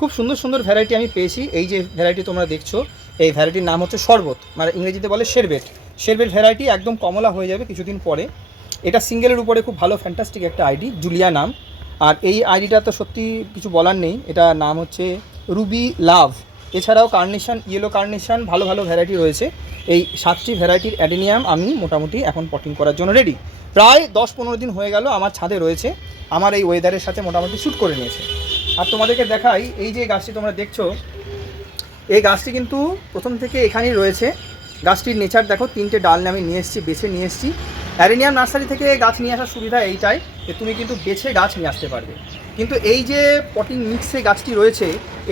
খুব সুন্দর সুন্দর ভ্যারাইটি আমি পেয়েছি। এই যে ভ্যারাইটি তোমরা দেখছ, এই ভ্যারাইটির নাম হচ্ছে শরবত। মানে ইংরেজিতে বলে শেরবেট শেরবেট ভ্যারাইটি একদম কমলা হয়ে যাবে কিছুদিন পরে। এটা সিঙ্গেলের উপরে খুব ভালো ফ্যান্টাস্টিক একটা আইডি জুলিয়া নাম। আর এই আইডিটা তো সত্যি কিছু বলার নেই। এটা নাম হচ্ছে রুবি লাভ এছাড়াও কার্নেশন ইয়েলো কার্নেশন ভালো ভালো ভ্যারাইটি রয়েছে। এই সাতটি ভ্যারাইটির অ্যাডেনিয়াম আমি মোটামুটি এখন পটিং করার জন্য রেডি প্রায় দশ পনেরো দিন হয়ে গেল আমার ছাদে রয়েছে। আমার এই ওয়েদারের সাথে মোটামুটি শ্যুট করে নিয়েছে। আর তোমাদেরকে দেখাই, এই যে গাছটি তোমরা দেখছ, এই গাছটি কিন্তু প্রথম থেকে এখানেই রয়েছে। গাছটির নেচার দেখো, তিনটে ডাল আমি নিয়ে এসেছি, বেছে নিয়ে এসেছি। অ্যারেনিয়াম নার্সারি থেকে গাছ নিয়ে আসার সুবিধা এইটাই যে তুমি কিন্তু বেছে গাছ নিয়ে আসতে পারবে। কিন্তু এই যে পটিং মিক্সে গাছটি রয়েছে,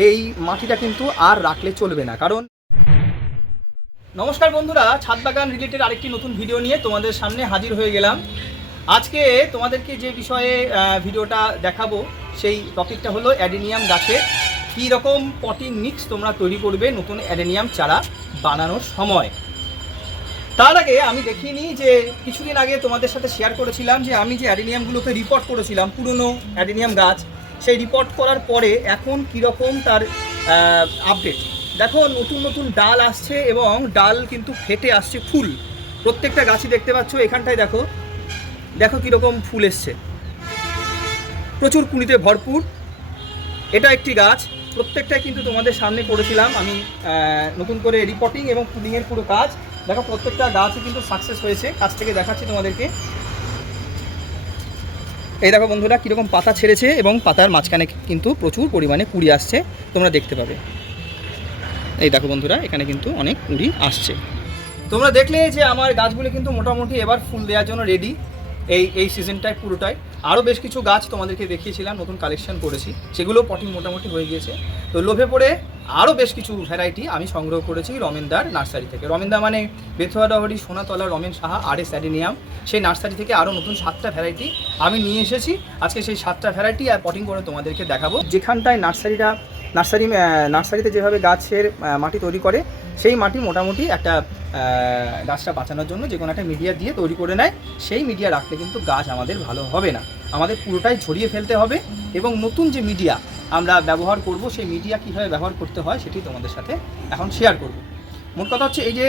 এই মাটিটা কিন্তু আর রাখলে চলবে না। কারণ নমস্কার বন্ধুরা, ছাদ বাগান রিলেটেড আরেকটি নতুন ভিডিও নিয়ে তোমাদের সামনে হাজির হয়ে গেলাম। আজকে তোমাদেরকে যে বিষয়ে ভিডিওটা দেখাবো সেই টপিকটা হলো অ্যাডেনিয়াম গাছের কী রকম পটিং মিক্স তোমরা তৈরি করবে নতুন অ্যাডেনিয়াম চারা বানানোর সময়। তার আগে আমি দেখিয়ে নিই যে কিছুদিন আগে তোমাদের সাথে শেয়ার করেছিলাম যে আমি যে অ্যাডেনিয়ামগুলোকে রিপোর্ট করেছিলাম, পুরনো অ্যাডেনিয়াম গাছ, সেই রিপোর্ট করার পরে এখন কীরকম তার আপডেট দেখো, নতুন নতুন ডাল আসছে এবং ডাল কিন্তু ফেটে আসছে ফুল। প্রত্যেকটা গাছই দেখতে পাচ্ছ, এখানটায় দেখো। দেখো কীরকম ফুল এসছে। প্রচুর কুড়িতে ভরপুর। এটা একটি গাছ, প্রত্যেকটাই কিন্তু তোমাদের সামনে করেছিলাম। আমি নতুন করে রিপোর্টিং এবং পুডিংয়ের পুরো কাজ। দেখো, প্রত্যেকটা গাছই কিন্তু সাকসেস হয়েছে। কাছ থেকে দেখাচ্ছি তোমাদেরকে। এই দেখো বন্ধুরা, কীরকম পাতা ছেড়েছে এবং পাতার মাঝখানে কিন্তু প্রচুর পরিমাণে কুড়ি আসছে। তোমরা দেখতে পাবে। এই দেখো বন্ধুরা, এখানে কিন্তু অনেক কুড়ি আসছে। তোমরা দেখলে যে আমার গাছগুলি কিন্তু মোটামুটি এবার ফুল দেওয়ার জন্য রেডি এই এই সিজনটায় পুরোটাই। আরও বেশ কিছু গাছ তোমাদেরকে দেখিয়েছিলাম, নতুন কালেকশন করেছি। সেগুলো পটিং মোটামুটি হয়ে গিয়েছে। তো লোভে পড়ে আরও বেশ কিছু ভ্যারাইটি আমি সংগ্রহ করেছি রমেনদার নার্সারি থেকে। রমেনদা মানে বেথুয়াডাহরি সোনাতলা রমেন সাহা, আর এস অ্যাডেনিয়াম সেই নার্সারি থেকে আরও নতুন সাতটা ভ্যারাইটি আমি নিয়ে এসেছি। আজকে সেই সাতটা ভ্যারাইটি আর পটিং করে তোমাদেরকে দেখাবো। যেখানটায় নার্সারিটা, নার্সারি নার্সারিতে যেভাবে গাছের মাটি তৈরি করে, সেই মাটি মোটামুটি একটা গাছটা বাঁচানোর জন্য যে কোনো একটা মিডিয়া দিয়ে তৈরি করে নেয়। সেই মিডিয়া রাখলে কিন্তু গাছ আমাদের ভালো হবে না। আমাদের পুরোটাই ঝরিয়ে ফেলতে হবে এবং নতুন যে মিডিয়া আমরা ব্যবহার করব, সেই মিডিয়া কীভাবে ব্যবহার করতে হয় সেটি তোমাদের সাথে এখন শেয়ার করব। মোট কথা হচ্ছে এই যে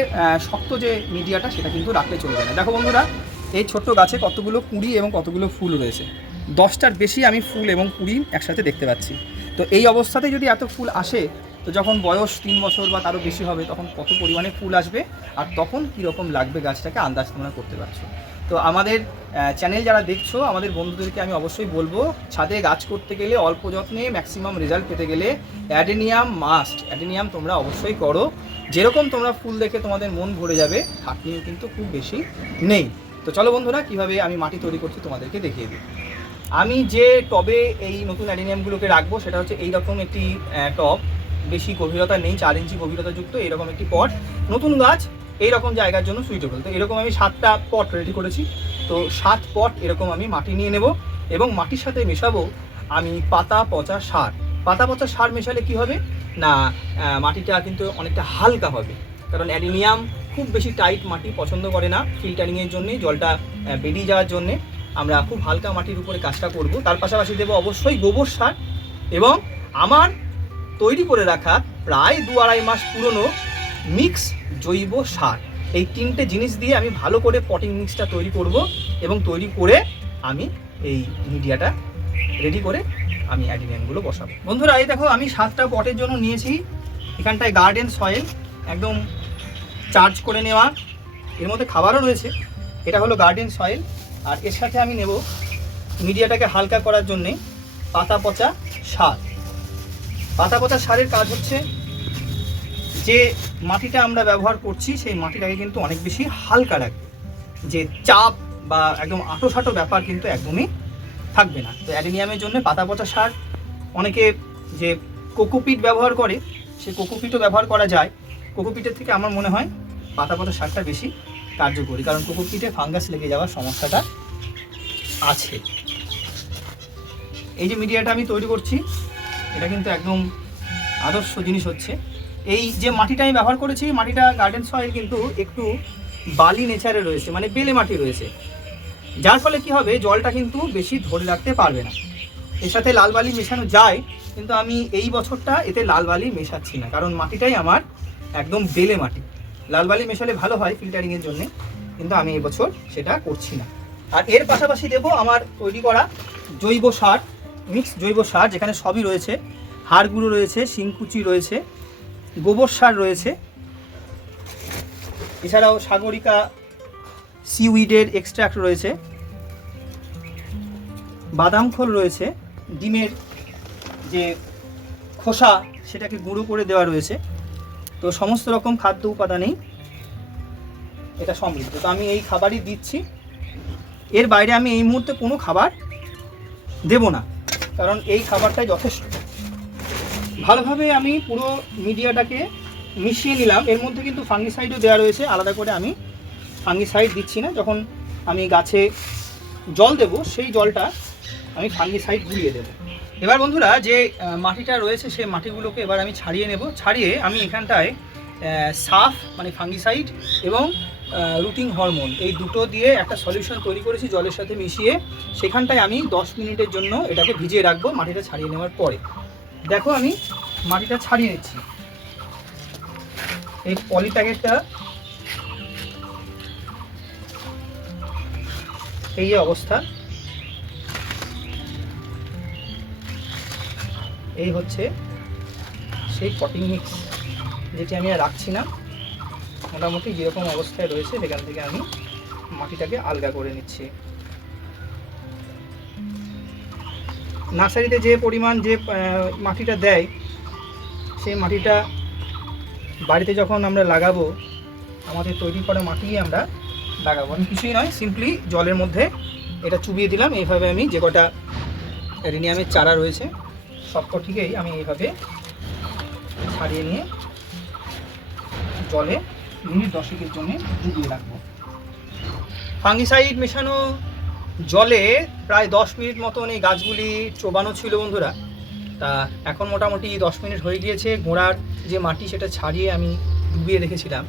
শক্ত যে মিডিয়াটা সেটা কিন্তু রাখলে চলবে না। দেখো বন্ধুরা, এই ছোট্ট গাছে কতগুলো কুড়ি এবং কতগুলো ফুল রয়েছে। দশটার বেশি আমি ফুল এবং কুড়ি একসাথে দেখতে পাচ্ছি। তো এই অবস্থাতে যদি এত ফুল আসে, তো যখন বয়স তিন বছর বা তারও বেশি হবে, তখন কত পরিমাণে ফুল আসবে আর তখন কীরকম লাগবে গাছটাকে, আন্দাজ তোমরা করতে পারছ। তো আমাদের চ্যানেল যারা দেখছ, আমাদের বন্ধুদেরকে আমি অবশ্যই বলব, ছাদে গাছ করতে গেলে অল্প যত্নে ম্যাক্সিমাম রেজাল্ট পেতে গেলে অ্যাডেনিয়াম মাস্ট অ্যাডেনিয়াম তোমরা অবশ্যই করো। যেরকম তোমরা ফুল দেখে তোমাদের মন ভরে যাবে খাটনিও কিন্তু খুব বেশি নেই। তো চলো বন্ধুরা, কীভাবে আমি মাটি তৈরি করছি তোমাদেরকে দেখিয়ে দিই। আমি যে টবে এই নতুন অ্যাডেনিয়ামগুলোকে রাখব, সেটা হচ্ছে এইরকম একটি টব। বেশি গভীরতা নেই, চার ইঞ্চি গভীরতাযুক্ত এরকম একটি পট। নতুন গাছ এইরকম জায়গার জন্য সুইটেবল তো এরকম আমি সাতটা পট রেডি করেছি। তো সাত পট এরকম আমি মাটি নিয়ে নেব এবং মাটির সাথে মেশাবো আমি পাতা, পচা সার। পাতা, পচা সার মেশালে কি হবে? না মাটিটা কিন্তু অনেকটা হালকা হবে। কারণ অ্যাডিনিয়াম খুব বেশি টাইট মাটি পছন্দ করে না ফিল্টারিংয়ের জন্যে, জলটা বেরিয়ে যাওয়ার জন্যে। আমরা খুব হালকা মাটির উপরে কাজটা করব। তার পাশাপাশি দেবো অবশ্যই গোবর সার এবং আমার তৈরি করে রাখা প্রায় দু আড়াই মাস পুরনো মিক্স জৈব সার। এই তিনটে জিনিস দিয়ে আমি ভালো করে পটিং মিক্সটা তৈরি করব এবং তৈরি করে আমি এই মিডিয়াটা রেডি করে আমি অ্যাডিনিয়ামগুলো বসাবো। বন্ধুরা, এই দেখো, আমি সাতটা পটের জন্য নিয়েছি। এখানটায় গার্ডেন সয়েল একদম চার্জ করে নেওয়া। এর মধ্যে খাবারও রয়েছে। এটা হলো গার্ডেন সয়েল আর এর সাথে আমি নেব মিডিয়াটাকে হালকা করার জন্যে পাতা পচা সার। পাতা পচা সারের কাজ হচ্ছে যে মাটিটা আমরা ব্যবহার করছি, সেই মাটিটাকে কিন্তু অনেক বেশি হালকা রাখবে। যে চাপ বা একদম আটো সাটো ব্যাপার কিন্তু একদমই থাকবে না। তো অ্যাডেনিয়ামের জন্য পাতা পচা সার, অনেকে যে কোকোপিট ব্যবহার করে, সেই কোকোপিটও ব্যবহার করা যায়। কোকোপিটের থেকে আমার মনে হয় পাতা পচা সারটা বেশি কার্যকরী, কারণ কোকোপিটে ফাঙ্গাস লেগে যাওয়ার সমস্যাটা আছে। এই যে মিডিয়াটা আমি তৈরি করছি, এটা কিন্তু একদম আদর্শ জিনিস হচ্ছে। এই যে মাটিটা আমি ব্যবহার করেছি, মাটিটা গার্ডেন সয়েল কিন্তু একটু বালি নেচারে রয়েছে মানে বেলে মাটি রয়েছে। যার ফলে কি হবে, জলটা কিন্তু বেশি ধরে রাখতে পারবে না। এর সাথে লাল বালি মেশানো যায়, কিন্তু আমি এই বছরটা এতে লাল বালি মেশাচ্ছি না, কারণ মাটিটাই আমার একদম বেলে মাটি। লাল বালি মেশালে ভালো হয় ফিল্টারিংয়ের জন্য, কিন্তু আমি এবছর সেটা করছি না। আর এর পাশাপাশি দেব আমার তৈরি করা জৈব সার মিক্স জৈব সার, যেখানে সবই রয়েছে। হাড় গুঁড়ো রয়েছে, শিংকুচি রয়েছে গোবর সার রয়েছে। এছাড়াও সাগরিকা সিউইডের এক্সট্রাক্ট রয়েছে। বাদাম খোল রয়েছে। ডিমের যে খোসা, সেটাকে গুঁড়ো করে দেওয়া রয়েছে। তো সমস্ত রকম খাদ্য উপাদানেই এটা সমৃদ্ধ। তো আমি এই খাবারই দিচ্ছি। এর বাইরে আমি এই মুহূর্তে কোনো খাবার দেব না। কারণ এই খাবারটাই যথেষ্ট। ভালোভাবে আমি পুরো মিডিয়াটাকে মিশিয়ে নিলাম। এর মধ্যে কিন্তু ফাঙ্গিসাইডও দেওয়া রয়েছে। আলাদা করে আমি ফাঙ্গিসাইড দিচ্ছি না। যখন আমি গাছে জল দেব, সেই জলটা আমি ফাঙ্গিসাইড গুলিয়ে দেবো। এবার বন্ধুরা, যে মাটিটা রয়েছে, সেই মাটিগুলোকে এবার আমি ছাড়িয়ে নেব। ছাড়িয়ে আমি এখানটায় সাফ মানে ফাঙ্গিসাইড এবং রুটিং হরমোন এই দুটো দিয়ে একটা সলিউশন তৈরি করেছি জলের সাথে মিশিয়ে। সেখানটায় আমি দশ মিনিটের জন্য এটাকে ভিজিয়ে রাখব মাটিটা ছাড়িয়ে নেওয়ার পরে। দেখো আমি মাটিটা ছাড়িয়ে নিচ্ছি এই পলি প্যাকেটটা এই যে অবস্থা। এই হচ্ছে সেই পটিং মিক্স যেটি আমি আর রাখছি না। মোটামুটি যেরকম অবস্থায় রয়েছে, সেখান থেকে আমি মাটিটাকে আলগা করে নিচ্ছি। নার্সারিতে যে পরিমাণ যে মাটিটা দেয়, সেই মাটিটা বাড়িতে যখন আমরা লাগাবো, আমাদের তৈরি করা মাটি আমরা লাগাবো। আমি কিছুই নয় সিম্পলি জলের মধ্যে এটা চুবিয়ে দিলাম। এইভাবে আমি যে কটা রিনিয়ামের চারা রয়েছে, সব কটিকেই আমি এইভাবে ছাড়িয়ে নিয়ে জলে মিনিট দশেকের জন্য ডুবিয়ে রাখব। ফাঙ্গিসাইড মেশানো জলে প্রায় দশ মিনিট মতন এই গাছগুলি চোবানো ছিল বন্ধুরা। তা এখন মোটামুটি দশ মিনিট হয়ে গিয়েছে, গোড়ার যে মাটি সেটা ছাড়িয়ে আমি ডুবিয়ে রেখেছিলাম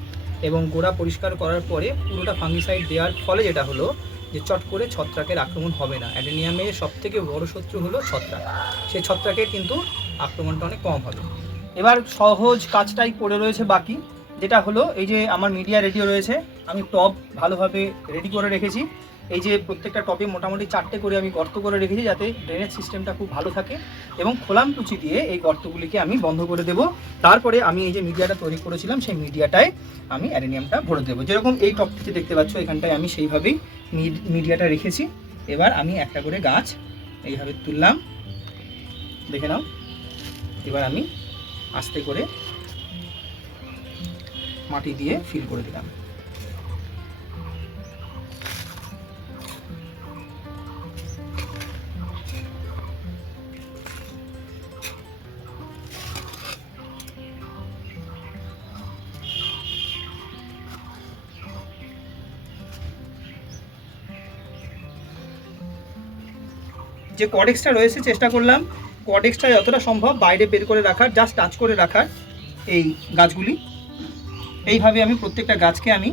এবং গোড়া পরিষ্কার করার পরে পুরোটা ফাঙ্গিসাইড দেওয়ার ফলে যেটা হলো যে চট করে ছত্রাকের আক্রমণ হবে না। অ্যাডেনিয়ামের সব থেকে বড় শত্রু হলো ছত্রাক। সেই ছত্রাকের কিন্তু আক্রমণটা অনেক কম হবে। এবার সহজ কাজটাই পড়ে রয়েছে বাকি, যেটা হলো এই যে আমার মিডিয়া রেডিও রয়েছে, আমি টব ভালোভাবে রেডি করে রেখেছি। এই যে প্রত্যেকটা টবে মোটামুটি চারটে করে আমি গর্ত করে রেখেছি যাতে ড্রেনেজ সিস্টেমটা খুব ভালো থাকে এবং খোলাম কুচি দিয়ে এই গর্তগুলিকে আমি বন্ধ করে দেব। তারপরে আমি এই যে মিডিয়াটা তৈরি করেছিলাম, সেই মিডিয়াটায় আমি অ্যারেনিয়ামটা ভরে দেবো। যেরকম এই টপটিতে দেখতে পাচ্ছ, এখানটায় আমি সেইভাবেই মিড- মিডিয়াটা রেখেছি। এবার আমি একটা করে গাছ এইভাবে তুললাম। দেখে নাও। এবার আমি আস্তে করে মাটি দিয়ে ফিল করে দিলাম। যে কডেক্সটা রয়েছে, চেষ্টা করলাম কডেক্সটা যতটা সম্ভব বাইরে বের করে রাখার জাস্ট টাচ করে রাখার এই গাছগুলি। এইভাবে আমি প্রত্যেকটা গাছকে আমি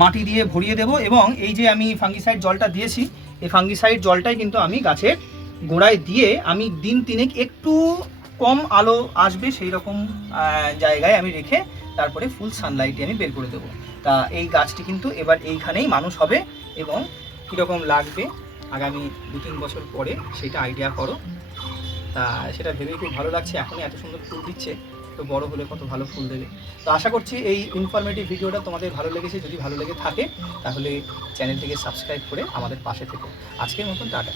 মাটি দিয়ে ভরিয়ে দেব এবং এই যে আমি ফাঙ্গিসাইড জলটা দিয়েছি, এই ফাঙ্গিসাইড জলটাই কিন্তু আমি গাছের গোড়ায় দিয়ে আমি দিন তিনেক একটু কম আলো আসবে সেই রকম জায়গায় আমি রেখে তারপরে ফুল সানলাইটে আমি বের করে দেবো। তা এই গাছটি কিন্তু এবার এইখানেই মানুষ হবে এবং কীরকম লাগবে আগামী দু তিন বছর পরে সেটা আইডিয়া করো। তা সেটা ভেবেই খুব ভালো লাগছে, এখনই এত সুন্দর ফুল দিচ্ছে, তো বড় হলে কত ভালো ফুল দেবে। তো আশা করছি এই ইনফরমেটিভ ভিডিওটা তোমাদের ভালো লেগেছে, যদি ভালো লেগে থাকে, তাহলে চ্যানেলটিকে সাবস্ক্রাইব করে আমাদের পাশে থেকো। আজকের মতন, টাটা।